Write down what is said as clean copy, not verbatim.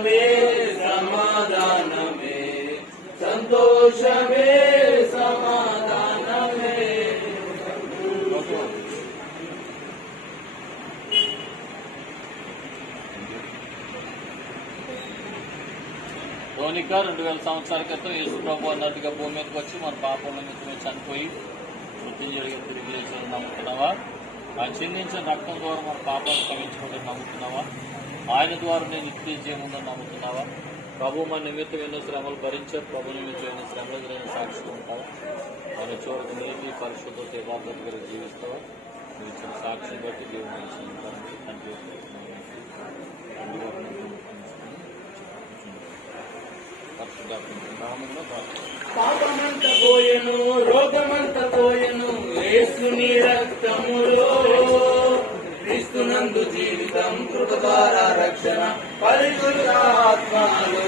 సంతోషమే సమాధానమే, సంతోషమే సమాధానమే. ధోనిక 2000 సంవత్సరాల క్రితం యేసు ప్రభు అన్నట్టుగా భూమి మీదకి వచ్చి మన పాపం నిమిత్తమే చనిపోయి మృత్యుంజయుడిగా తిరిగి లేచి నమ్ముతున్నావా? ఆయన చిందించిన రక్తం ద్వారా మన పాపాలు క్షమించుకుంటే నమ్ముతున్నావా? ఆయన ద్వారా నేను నిత్య జీవం ఉందని నమ్ముతున్నావా? ప్రభు మన నిమిత్తం ఎన్నో శ్రమలు భరించారు. ప్రభు నిమిత్తం ఎన్నో శ్రమలు ఎదురైన సాక్షి ఉంటావా? మన చూడక నీతి పరిశుద్ధత యథార్థత జీవిస్తావా? నువ్వు ఇచ్చిన సాక్షిని బట్టి జీవనం ఇచ్చిన తండ్రి పాపమంత పోయెను, రోగమంత పోయెను యేసుని రక్తములో. క్రీస్తునందు జీవితం, కృప ద్వారా రక్షణ, పరిశుద్ధ ఆత్మలో.